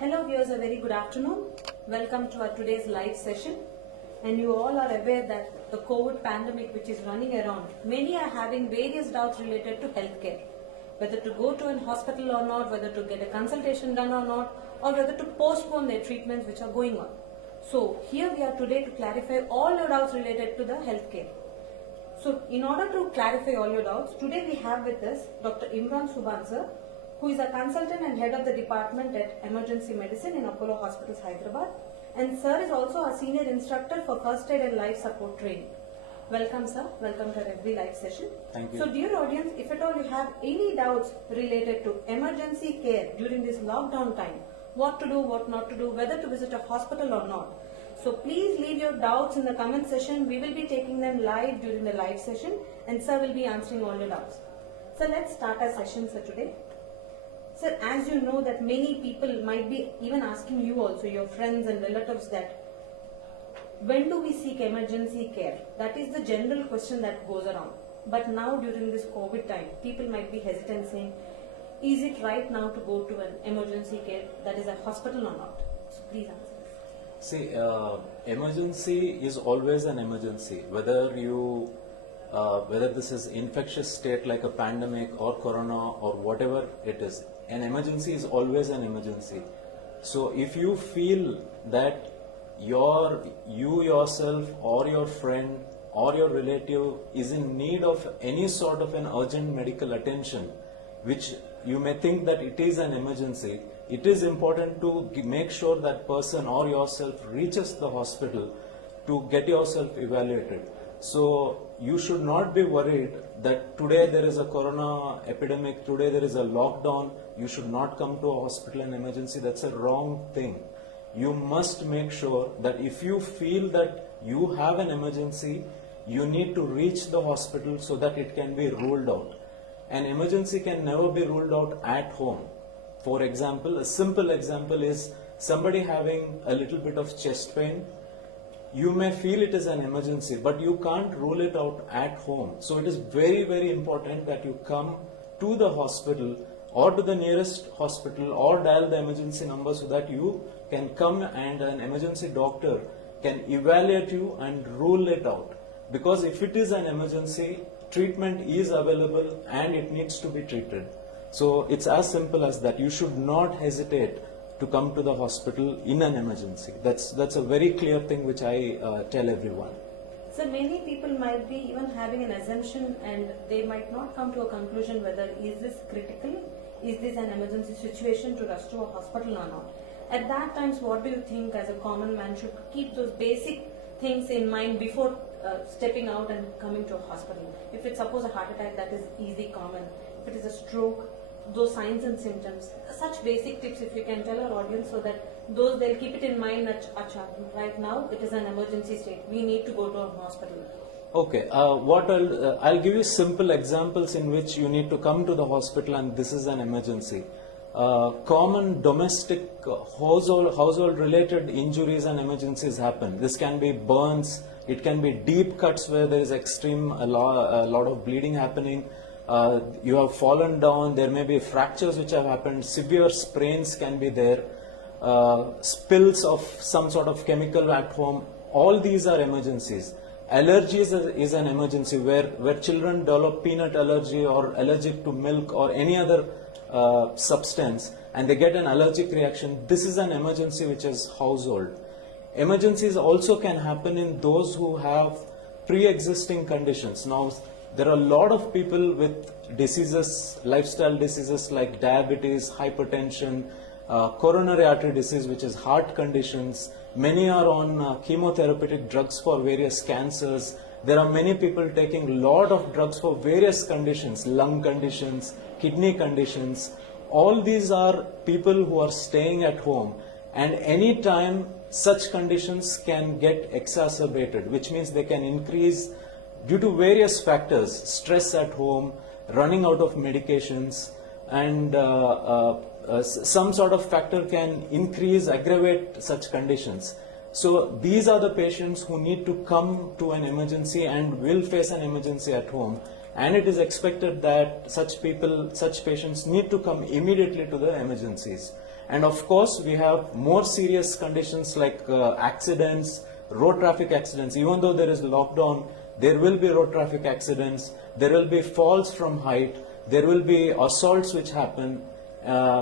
Hello viewers, a very good afternoon. Welcome to our today's live session. And you all are aware that the COVID pandemic which is running around, many are having various doubts related to healthcare. Whether to go to an hospital or not, whether to get a consultation done or not, or whether to postpone their treatments which are going on. So here we are today to clarify all your doubts related to the healthcare. So in order to clarify all your doubts, today we have with us Dr. Imran Subhan sir, who is a consultant and head of the department at Emergency Medicine in Apollo Hospitals, Hyderabad. And sir is also a senior instructor for first aid and life support training. Welcome sir, welcome to every live session. Thank you. So dear audience, if at all you have any doubts related to emergency care during this lockdown time, what to do, what not to do, whether to visit a hospital or not. So please leave your doubts in the comment section. We will be taking them live during the live session and sir will be answering all your doubts. So let's start our session for today. Sir, as you know that many people might be even asking you also, your friends and relatives, that when do we seek emergency care? That is the general question that goes around. But now during this COVID time, people might be hesitant saying, is it right now to go to an emergency care, that is a hospital or not? So please answer. See, emergency is always an emergency. Whether this is infectious state like a pandemic or corona or whatever it is, an emergency is always an emergency. So if you feel that you yourself or your friend or your relative is in need of any sort of an urgent medical attention, which you may think that it is an emergency, it is important to make sure that person or yourself reaches the hospital to get yourself evaluated. So you should not be worried that today there is a corona epidemic, today there is a lockdown, you should not come to a hospital and emergency. That's a wrong thing. You must make sure that if you feel that you have an emergency, you need to reach the hospital so that it can be ruled out. An emergency can never be ruled out at home. For example, a simple example is somebody having a little bit of chest pain. You may feel it is an emergency, but you can't rule it out at home. So it is very, very important that you come to the hospital or to the nearest hospital or dial the emergency number so that you can come and an emergency doctor can evaluate you and rule it out. Because if it is an emergency, treatment is available and it needs to be treated. So it's as simple as that. You should not hesitate to come to the hospital in an emergency. That's a very clear thing which I tell everyone. So many people might be even having an assumption and they might not come to a conclusion whether is this critical, is this an emergency situation to rush to a hospital or not. At that times, what do you think as a common man should keep those basic things in mind before stepping out and coming to a hospital? If it's suppose a heart attack, that is easy, common. If it is a stroke, those signs and symptoms, such basic tips if you can tell our audience so that they'll keep it in mind that right now it is an emergency state, we need to go to a hospital. Okay, I'll give you simple examples in which you need to come to the hospital and this is an emergency. Common domestic household related injuries and emergencies happen. This can be burns, it can be deep cuts where there is a lot of bleeding happening. You have fallen down, there may be fractures which have happened, severe sprains can be there, spills of some sort of chemical at home. All these are emergencies. Allergies is an emergency where children develop peanut allergy or allergic to milk or any other substance and they get an allergic reaction. This is an emergency which is household. Emergencies also can happen in those who have pre-existing conditions. Now, there are a lot of people with diseases, lifestyle diseases like diabetes, hypertension, coronary artery disease, which is heart conditions. Many are on chemotherapeutic drugs for various cancers. There are many people taking a lot of drugs for various conditions, lung conditions, kidney conditions. All these are people who are staying at home, and any time such conditions can get exacerbated, which means they can increase due to various factors, stress at home, running out of medications, and some sort of factor can aggravate such conditions. So these are the patients who need to come to an emergency and will face an emergency at home. and it is expected that such patients need to come immediately to the emergencies. And of course, we have more serious conditions like accidents, road traffic accidents. Even though there is lockdown, there will be road traffic accidents, there will be falls from height, there will be assaults which happen,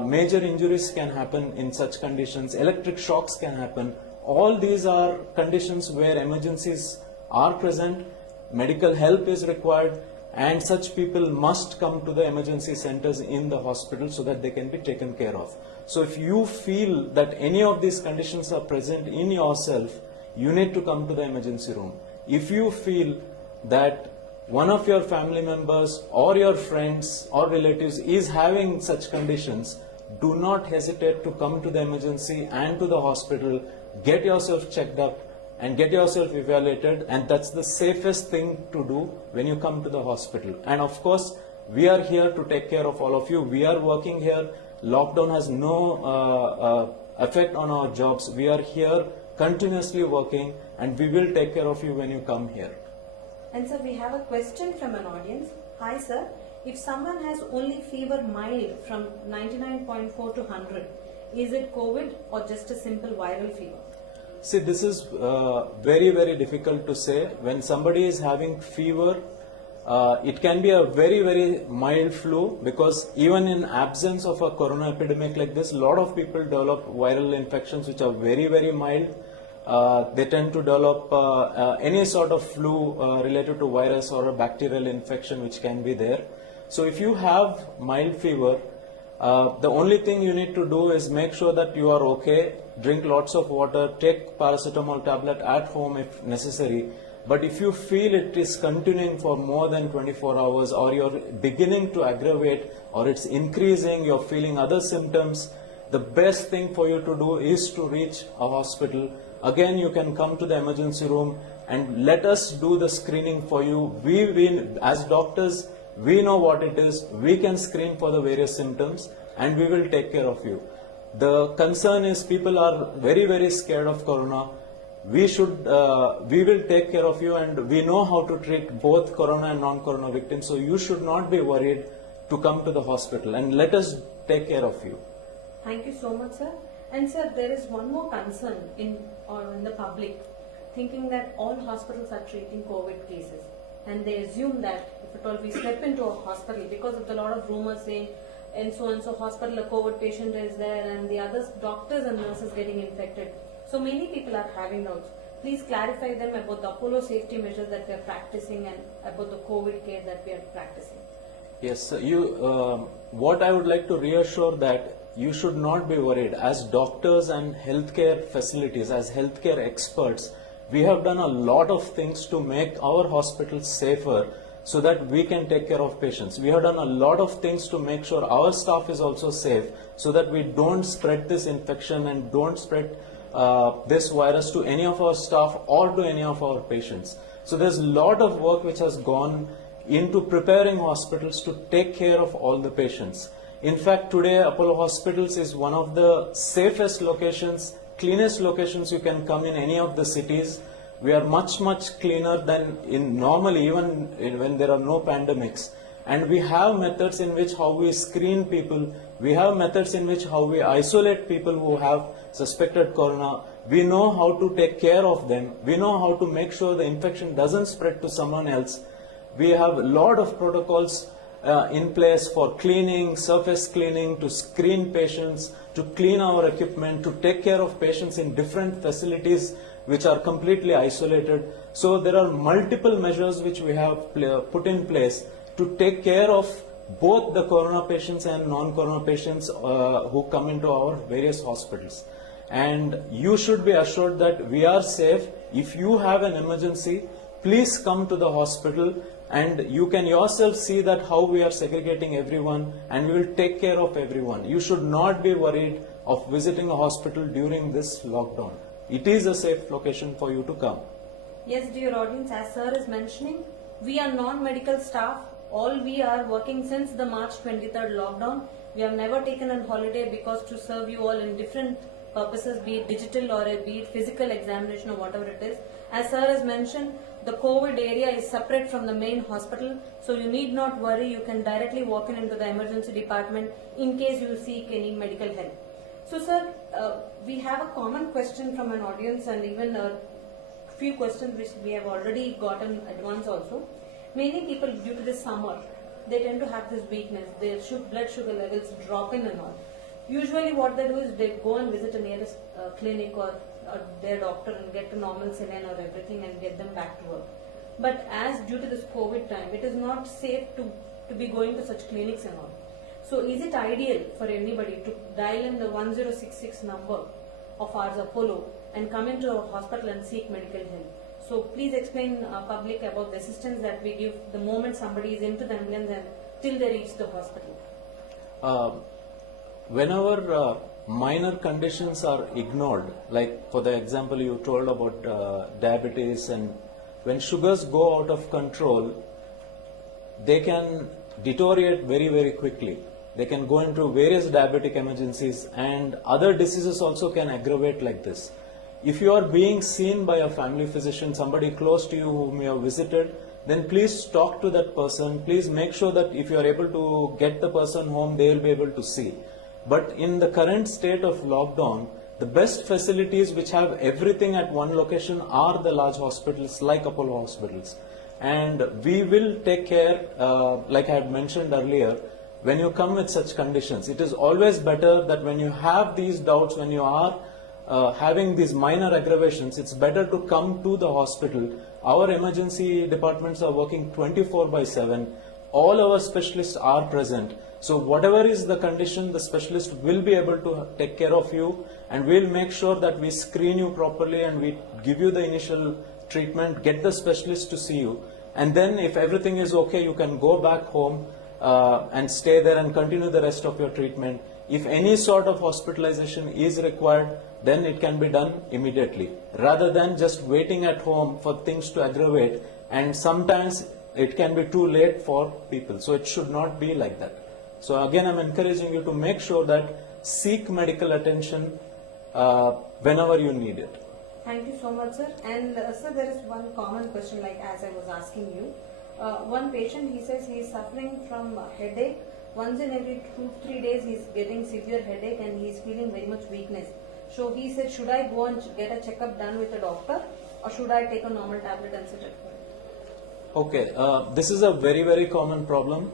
major injuries can happen in such conditions, electric shocks can happen. All these are conditions where emergencies are present, medical help is required, and such people must come to the emergency centers in the hospital so that they can be taken care of. So if you feel that any of these conditions are present in yourself, you need to come to the emergency room. If you feel that one of your family members or your friends or relatives is having such conditions, do not hesitate to come to the emergency and to the hospital, get yourself checked up and get yourself evaluated, and that's the safest thing to do when you come to the hospital. And of course, we are here to take care of all of you. We are working here. Lockdown has no effect on our jobs. We are here continuously working, and we will take care of you when you come here. And sir, we have a question from an audience. Hi sir, if someone has only fever mild from 99.4 to 100, is it COVID or just a simple viral fever? See, this is very, very difficult to say. When somebody is having fever, it can be a very, very mild flu, because even in absence of a corona epidemic like this, a lot of people develop viral infections which are very, very mild. They tend to develop any sort of flu related to virus or a bacterial infection which can be there. So if you have mild fever, the only thing you need to do is make sure that you are okay, drink lots of water, take paracetamol tablet at home if necessary. But if you feel it is continuing for more than 24 hours, or you're beginning to aggravate, or it's increasing, you're feeling other symptoms, the best thing for you to do is to reach a hospital. Again, you can come to the emergency room and let us do the screening for you. We as doctors, we know what it is. We can screen for the various symptoms and we will take care of you. The concern is people are very, very scared of corona. We will take care of you, and we know how to treat both corona and non-corona victims. So you should not be worried to come to the hospital, and let us take care of you. Thank you so much, sir. And sir, there is one more concern in the public, thinking that all hospitals are treating COVID cases, and they assume that if at all we step into a hospital, because of the lot of rumors saying in so and so hospital a COVID patient is there and the other doctors and nurses getting infected. So many people are having doubts. Please clarify them about the Apollo safety measures that we are practicing and about the COVID care that we are practicing. Yes, what I would like to reassure that you should not be worried. As doctors and healthcare facilities, as healthcare experts, we have done a lot of things to make our hospitals safer so that we can take care of patients. We have done a lot of things to make sure our staff is also safe so that we don't spread this infection and don't spread this virus to any of our staff or to any of our patients. So there's a lot of work which has gone into preparing hospitals to take care of all the patients. In fact, today Apollo Hospitals is one of the safest locations, cleanest locations you can come in any of the cities. We are much, much cleaner than in normally, even when there are no pandemics. And we have methods in which how we screen people. We have methods in which how we isolate people who have suspected corona. We know how to take care of them. We know how to make sure the infection doesn't spread to someone else. We have a lot of protocols in place for cleaning, surface cleaning, to screen patients, to clean our equipment, to take care of patients in different facilities which are completely isolated. So there are multiple measures which we have put in place to take care of both the corona patients and non-corona patients who come into our various hospitals. And you should be assured that we are safe. If you have an emergency, please come to the hospital, and you can yourself see that how we are segregating everyone, and we will take care of everyone. You should not be worried of visiting a hospital during this lockdown. It is a safe location for you to come. Yes, dear audience, as sir is mentioning, we are non-medical staff. All we are working since the March 23rd lockdown. We have never taken a holiday because to serve you all in different purposes, be it digital or be it physical examination or whatever it is. As sir has mentioned, The COVID area is separate from the main hospital, so you need not worry. You can directly walk in into the emergency department in case you seek any medical help. So, sir, we have a common question from an audience and even a few questions which we have already gotten advance also. Many people, due to the summer, they tend to have this weakness. Their blood sugar levels drop in and all. Usually what they do is they go and visit a nearest clinic or their doctor and get a normal saline or everything and get them back to work. But as due to this COVID time, it is not safe to be going to such clinics and all. So is it ideal for anybody to dial in the 1066 number of ours Apollo and come into a hospital and seek medical help? So please explain public about the assistance that we give the moment somebody is into the ambulance and till they reach the hospital. Whenever minor conditions are ignored, like for the example you told about diabetes, and when sugars go out of control, they can deteriorate very, very quickly. They can go into various diabetic emergencies, and other diseases also can aggravate like this. If you are being seen by a family physician, somebody close to you whom you have visited, then please talk to that person. Please make sure that if you are able to get the person home, they will be able to see. But in the current state of lockdown, the best facilities which have everything at one location are the large hospitals like Apollo hospitals. And we will take care, like I had mentioned earlier, when you come with such conditions, it is always better that when you have these doubts, when you are having these minor aggravations, it's better to come to the hospital. Our emergency departments are working 24/7. All our specialists are present. So whatever is the condition, the specialist will be able to take care of you, and we'll make sure that we screen you properly and we give you the initial treatment, get the specialist to see you. And then if everything is okay, you can go back home and stay there and continue the rest of your treatment. If any sort of hospitalization is required, then it can be done immediately, rather than just waiting at home for things to aggravate, and sometimes it can be too late for people. So it should not be like that. So again, I'm encouraging you to make sure that seek medical attention whenever you need it. Thank you so much, sir. And sir, there is one common question, like as I was asking you. One patient, he says he is suffering from headache. Once in every 2-3 days, he is getting severe headache and he is feeling very much weakness. So he said, should I go and get a checkup done with a doctor, or should I take a normal tablet and sit at home? Okay, this is a very, very common problem.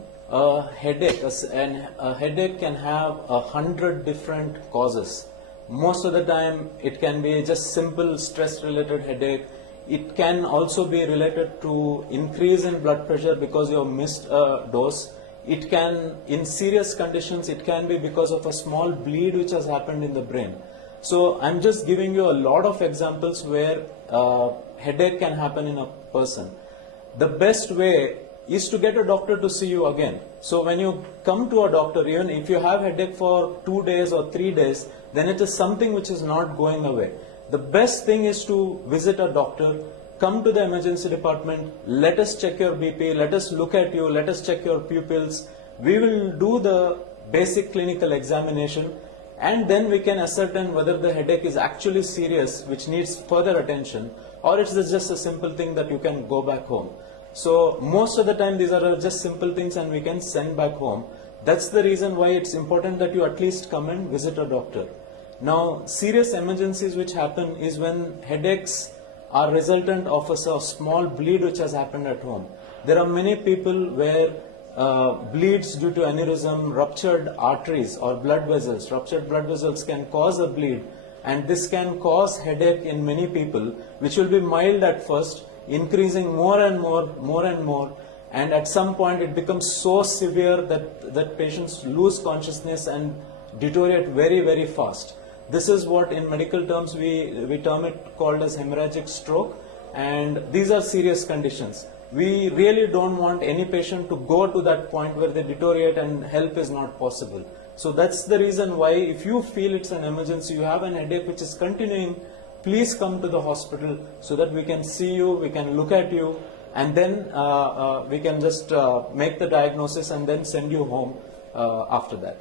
Headache can have 100 different causes. Most of the time, it can be just simple stress-related headache. It can also be related to increase in blood pressure because you have missed a dose. It can, in serious conditions, it can be because of a small bleed which has happened in the brain. So I'm just giving you a lot of examples where headache can happen in a person. The best way is to get a doctor to see you again. So when you come to a doctor, even if you have headache for 2 days or 3 days, then it is something which is not going away. The best thing is to visit a doctor, come to the emergency department, let us check your BP, let us look at you, let us check your pupils. We will do the basic clinical examination, and then we can ascertain whether the headache is actually serious, which needs further attention, or it's just a simple thing that you can go back home. So most of the time these are just simple things and we can send back home. That's the reason why it's important that you at least come and visit a doctor. Now, serious emergencies which happen is when headaches are resultant of a small bleed which has happened at home. There are many people where bleeds due to aneurysm, ruptured arteries or blood vessels. Ruptured blood vessels can cause a bleed, and this can cause headache in many people, which will be mild at first, increasing more and more, and at some point it becomes so severe that patients lose consciousness and deteriorate very, very fast. This is what in medical terms we term it called as hemorrhagic stroke, and these are serious conditions. We really don't want any patient to go to that point where they deteriorate and help is not possible. So that's the reason why, if you feel it's an emergency, you have an headache which is continuing, please come to the hospital so that we can see you, we can look at you, and then we can just make the diagnosis and then send you home after that.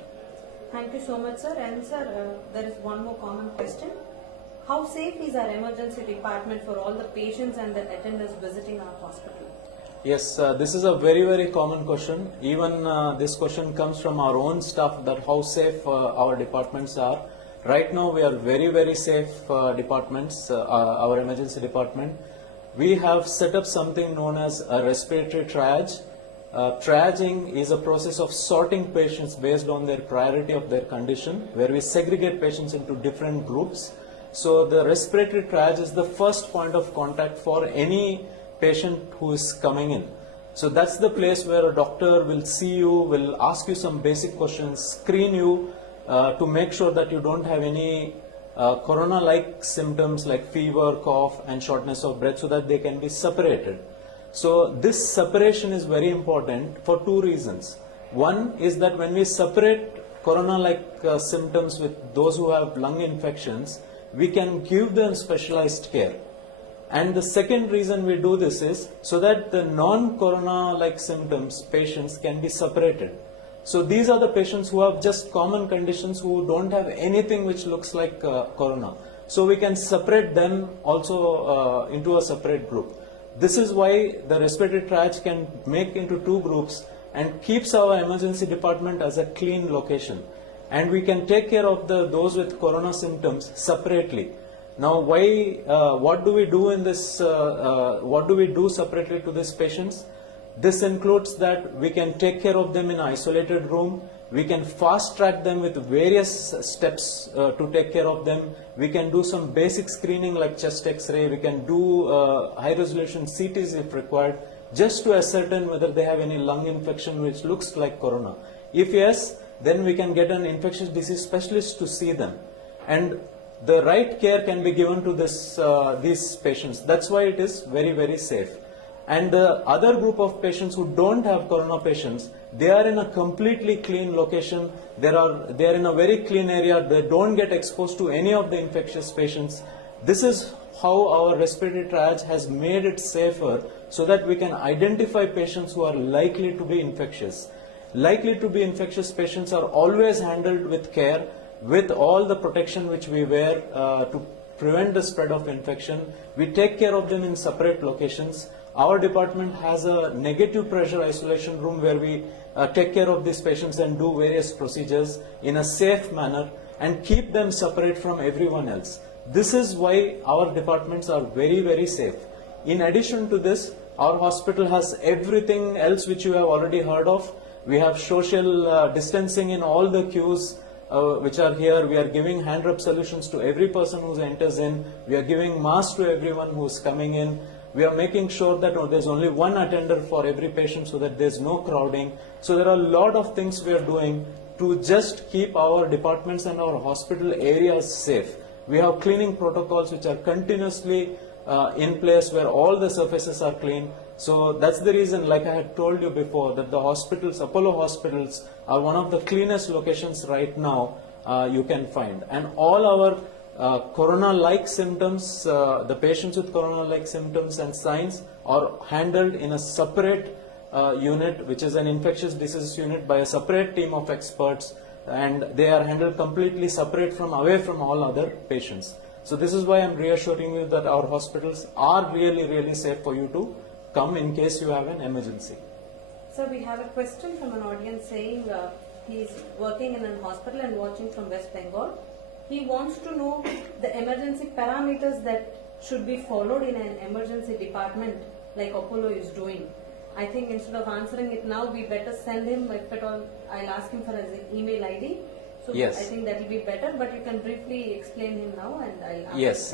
Thank you so much, sir. And sir, there is one more common question. How safe is our emergency department for all the patients and the attenders visiting our hospital? Yes, this is a very common question. Even this question comes from our own staff, that how safe our departments are. Right now we are very safe departments, our emergency department. We have set up something known as a respiratory triage. Triaging is a process of sorting patients based on their priority of their condition, where we segregate patients into different groups. So the respiratory triage is the first point of contact for any patient who is coming in. So that's the place where a doctor will see you, will ask you some basic questions, screen you to make sure that you don't have any corona-like symptoms like fever, cough and shortness of breath, so that they can be separated. So this separation is very important for two reasons. One is that when we separate corona-like symptoms with those who have lung infections, we can give them specialized care. And the second reason we do this is so that the non-corona-like symptoms patients can be separated. So these are the patients who have just common conditions, who don't have anything which looks like corona. So we can separate them also into a separate group. This is why the respiratory triage can make into two groups and keeps our emergency department as a clean location. And we can take care of those with corona symptoms separately. Now, what do we do in this? What do we do separately to these patients? This includes that we can take care of them in an isolated room. We can fast track them with various steps to take care of them. We can do some basic screening like chest X-ray. We can do high resolution CTs if required, just to ascertain whether they have any lung infection which looks like corona. If yes, then we can get an infectious disease specialist to see them. And the right care can be given to these patients. That's why it is very safe. And the other group of patients who don't have corona patients, they are in a completely clean location. They are in a very clean area. They don't get exposed to any of the infectious patients. This is how our respiratory triage has made it safer, so that we can identify patients who are likely to be infectious. Likely to be infectious patients are always handled with care, with all the protection which we wear to prevent the spread of infection. We take care of them in separate locations. Our department has a negative pressure isolation room where we take care of these patients and do various procedures in a safe manner and keep them separate from everyone else. This is why our departments are very safe. In addition to this, our hospital has everything else which you have already heard of. We have social distancing in all the queues which are here. We are giving hand rub solutions to every person who enters in. We are giving masks to everyone who is coming in. We are making sure that there's only one attender for every patient, so that there's no crowding. So there are a lot of things we are doing to just keep our departments and our hospital areas safe. We have cleaning protocols which are continuously in place, where all the surfaces are clean. So that's the reason, like I had told you before, that the hospitals, Apollo hospitals, are one of the cleanest locations right now you can find. And all our corona-like symptoms, the patients with corona-like symptoms and signs are handled in a separate unit, which is an infectious diseases unit, by a separate team of experts, and they are handled completely separate away from all other patients. So this is why I'm reassuring you that our hospitals are really safe for you to come in case you have an emergency. So we have a question from an audience saying he is working in a hospital and watching from West Bengal. He wants to know the emergency parameters that should be followed in an emergency department like Apollo is doing. I think instead of answering it now, we better send him, if at all, I'll ask him for his email ID. So yes. I think that will be better, but you can briefly explain him now and I'll answer. Yes,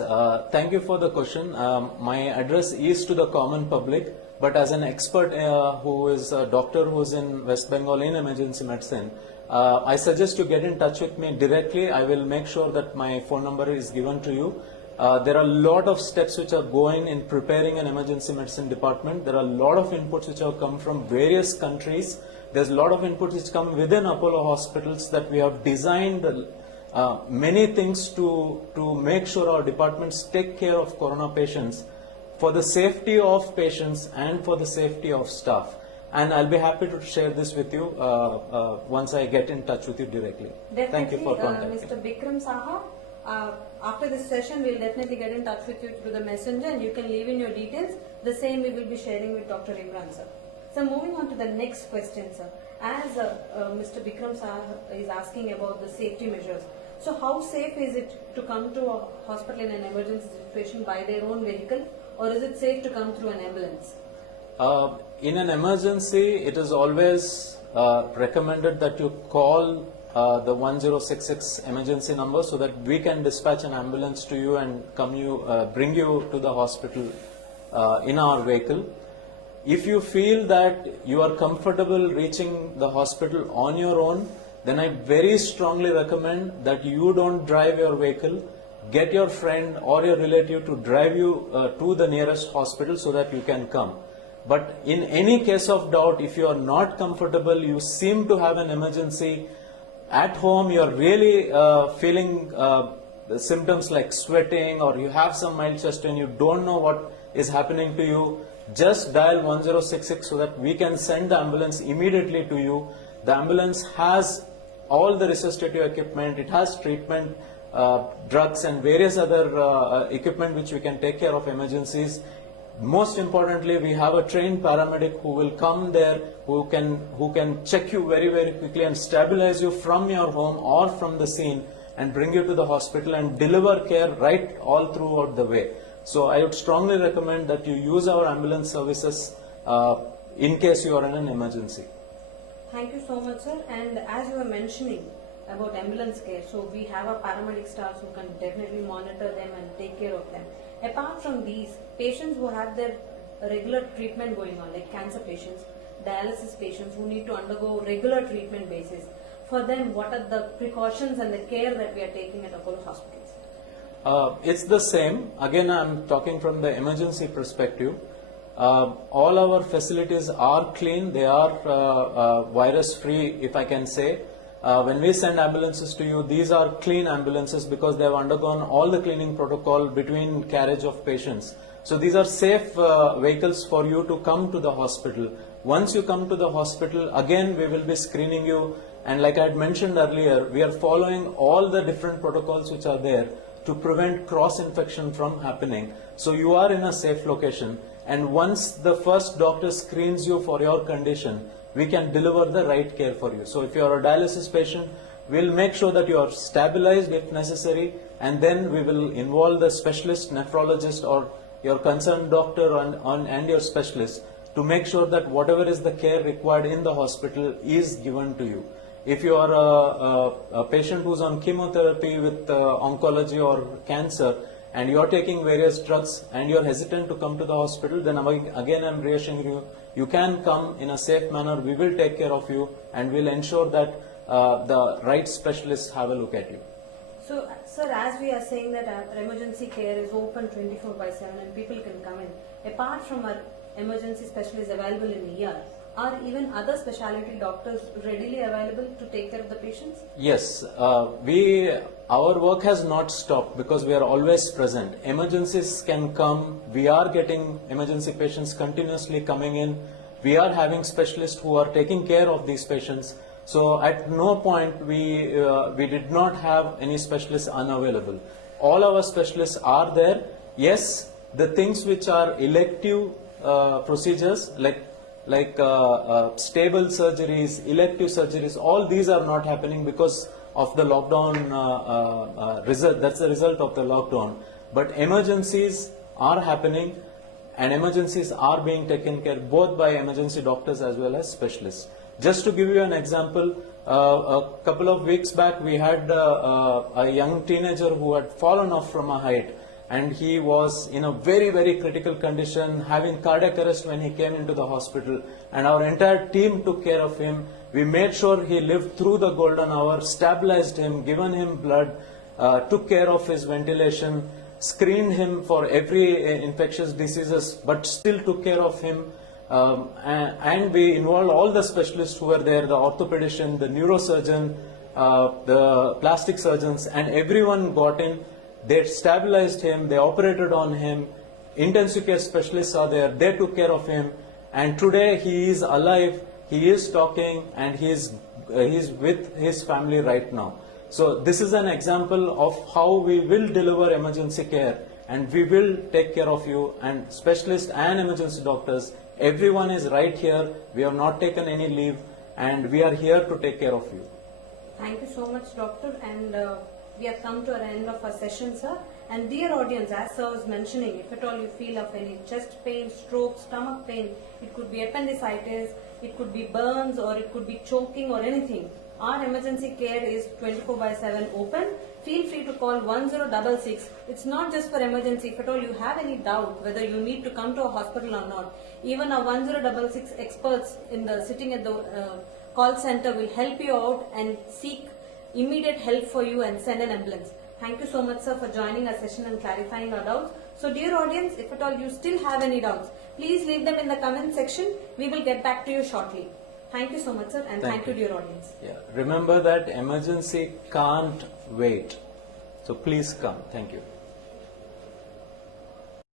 thank you for the question. My address is to the common public, but as an expert who is a doctor who is in West Bengal in emergency medicine, I suggest you get in touch with me directly. I will make sure that my phone number is given to you. There are a lot of steps which are going in preparing an emergency medicine department. There are a lot of inputs which have come from various countries. There's a lot of inputs which come within Apollo hospitals, that we have designed many things to make sure our departments take care of corona patients for the safety of patients and for the safety of staff. And I'll be happy to share this with you once I get in touch with you directly. Definitely, Thank you for contacting. Mr. Bikram Saha, after this session, we'll definitely get in touch with you through the messenger, and you can leave in your details. The same we will be sharing with Dr. Imran, sir. So moving on to the next question, sir. As Mr. Bikram sir is asking about the safety measures. So how safe is it to come to a hospital in an emergency situation by their own vehicle, or is it safe to come through an ambulance? In an emergency, it is always recommended that you call the 1066 emergency number so that we can dispatch an ambulance to you and bring you to the hospital in our vehicle. If you feel that you are comfortable reaching the hospital on your own, then I very strongly recommend that you don't drive your vehicle. Get your friend or your relative to drive you to the nearest hospital so that you can come. But in any case of doubt, if you are not comfortable, you seem to have an emergency at home, you are really feeling the symptoms like sweating, or you have some mild chest pain, you don't know what is happening to you, just dial 1066 so that we can send the ambulance immediately to you. The ambulance has all the resuscitative equipment, it has treatment, drugs and various other equipment which we can take care of emergencies. Most importantly, we have a trained paramedic who will come there, who can check you very, very quickly and stabilize you from your home or from the scene and bring you to the hospital and deliver care right all throughout the way. So I would strongly recommend that you use our ambulance services in case you are in an emergency. Thank you so much, sir. And as you were mentioning about ambulance care, so we have our paramedic staff who can definitely monitor them and take care of them. Apart from these, patients who have their regular treatment going on, like cancer patients, dialysis patients who need to undergo regular treatment basis, for them, what are the precautions and the care that we are taking at Apollo hospitals? It's the same. Again, I'm talking from the emergency perspective. All our facilities are clean. They are virus-free, if I can say. When we send ambulances to you, these are clean ambulances because they have undergone all the cleaning protocol between carriage of patients. So these are safe vehicles for you to come to the hospital. Once you come to the hospital, again we will be screening you, and like I had mentioned earlier, we are following all the different protocols which are there to prevent cross-infection from happening. So you are in a safe location, and once the first doctor screens you for your condition, we can deliver the right care for you. So if you are a dialysis patient, we'll make sure that you are stabilized if necessary, and then we will involve the specialist, nephrologist, or your concerned doctor and your specialist to make sure that whatever is the care required in the hospital is given to you. If you are a patient who's on chemotherapy with oncology or cancer, and you are taking various drugs and you are hesitant to come to the hospital, then again I'm reassuring you, you can come in a safe manner. We will take care of you and we'll ensure that the right specialists have a look at you. So, sir, as we are saying that our emergency care is open 24/7 and people can come in, apart from our emergency specialists available in ER, are even other specialty doctors readily available to take care of the patients? Yes, our work has not stopped because we are always present. Emergencies can come. We are getting emergency patients continuously coming in. We are having specialists who are taking care of these patients. So at no point we did not have any specialists unavailable. All our specialists are there. Yes, the things which are elective procedures like stable surgeries, elective surgeries, all these are not happening because of the lockdown result. That's the result of the lockdown. But emergencies are happening, and emergencies are being taken care both by emergency doctors as well as specialists. Just to give you an example, a couple of weeks back we had a young teenager who had fallen off from a height, and he was in a very, very critical condition, having cardiac arrest when he came into the hospital, and our entire team took care of him. We made sure he lived through the golden hour, stabilized him, given him blood, took care of his ventilation, screened him for every infectious diseases, but still took care of him. And we involved all the specialists who were there, the orthopedician, the neurosurgeon, the plastic surgeons, and everyone got in. They stabilized him, they operated on him, intensive care specialists are there, they took care of him, and today he is alive, he is talking, and he is with his family right now. So this is an example of how we will deliver emergency care, and we will take care of you, and specialists and emergency doctors, everyone is right here. We have not taken any leave, and we are here to take care of you. Thank you so much, doctor. And we have come to an end of our session, sir. And dear audience, as sir was mentioning, if at all you feel of any chest pain, stroke, stomach pain, it could be appendicitis, it could be burns, or it could be choking or anything. Our emergency care is 24/7 open. Feel free to call 1066. It's not just for emergency. If at all you have any doubt whether you need to come to a hospital or not, even our 1066 experts sitting at the call center will help you out and seek immediate help for you and send an ambulance. Thank you so much, sir, for joining our session and clarifying our doubts. So, dear audience, if at all you still have any doubts, please leave them in the comment section. We will get back to you shortly. Thank you so much, sir, and thank you, dear audience. Yeah. Remember that emergency can't wait. So please come. Thank you.